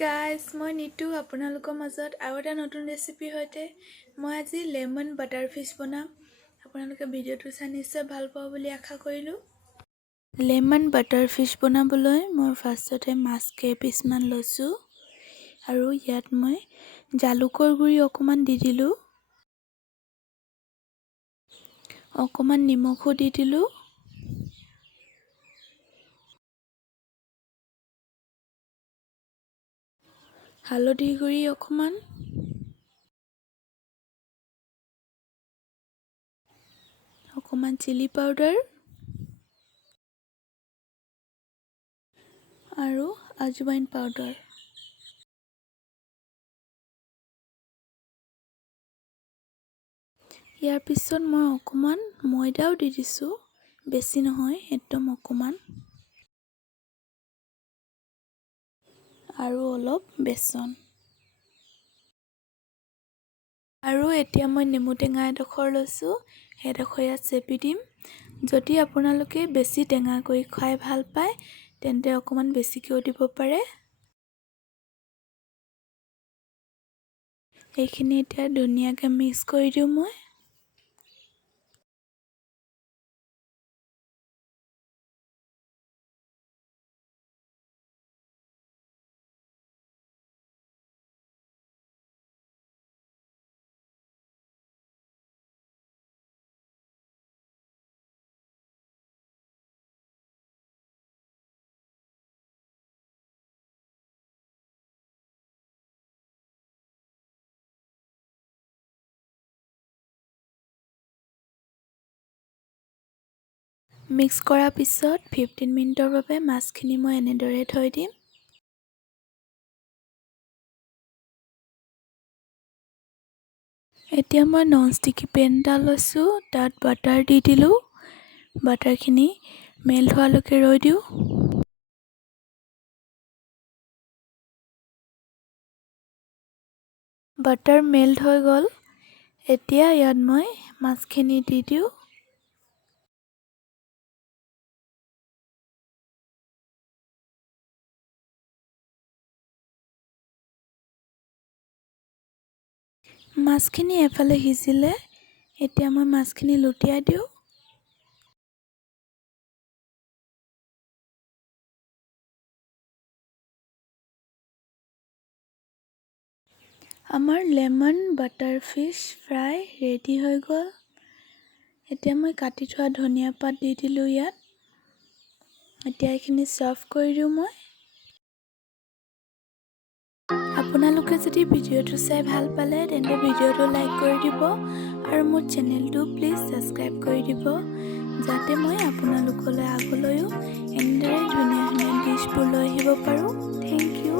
Guys, মই নিতু আপোনালোকৰ মাজত আৰু এটা নতুন ৰেচিপি সৈতে মই আজি লেমন বাটাৰ ফিছ বনাম। আপোনালোকে ভিডিঅ'টো চাই নিশ্চয় ভাল পাব বুলি আশা কৰিলোঁ। লেমন বাটাৰ ফিছ বনাবলৈ মই ফাৰ্ষ্টতে মাছ কেইপিচমান লৈছোঁ আৰু ইয়াত মই জালুকৰ গুড়ি অকণমান দি দিলোঁ, অকণমান নিমখো দি দিলোঁ, হালধি গুড়ি অকণমান, অকণমান চিলি পাউডাৰ আৰু আজৱাইন পাউডাৰ। ইয়াৰ পিছত মই অকণমান ময়দাও দি দিছোঁ, বেছি নহয়, একদম অকণমান, আৰু অলপ বেচন। আৰু এতিয়া মই নেমু টেঙা এডোখৰ লৈছোঁ, সেইডোখৰ ইয়াত চেপি দিম। যদি আপোনালোকে বেছি টেঙা কৰি খাই ভাল পায় তেন্তে অকণমান বেছিকৈও দিব পাৰে। এইখিনি এতিয়া ধুনীয়াকৈ মিক্স কৰি দিওঁ মই। মিক্স কৰাৰ পিছত 15 মিনিটৰ বাবে মাছখিনি মই এনেদৰে থৈ দিম। এতিয়া মই ননষ্টিকি পেন এটা লৈছোঁ, তাত বাটাৰ দি দিলোঁ। বাটাৰখিনি মেল্ট হোৱালৈকে ৰৈ দিওঁ। বাটাৰ মেল্ট হৈ গ'ল। এতিয়া ইয়াত মই মাছখিনি দি দিওঁ। মাছখিনি এফালে সিজিলে, এতিয়া মই মাছখিনি লুটিয়াই দিওঁ। আমাৰ lemon butter fish fry ready হৈ গ'ল। এতিয়া মই কাটি থোৱা ধনিয়া পাত দি দিলোঁ ইয়াত। এতিয়া এইখিনি চাৰ্ভ কৰি দিওঁ মই। আপোনালোকে যদি ভিডিঅ'টো চাই ভাল পালে তেন্তে ভিডিঅ'টো লাইক কৰি দিব আৰু মোৰ চেনেলটো প্লিজ ছাবস্ক্ৰাইব কৰি দিব, যাতে মই আপোনালোকলৈ আগলৈও এনেদৰে ধুনীয়া ধুনীয়া ডিছবোৰ লৈ আহিব পাৰোঁ। Thank U.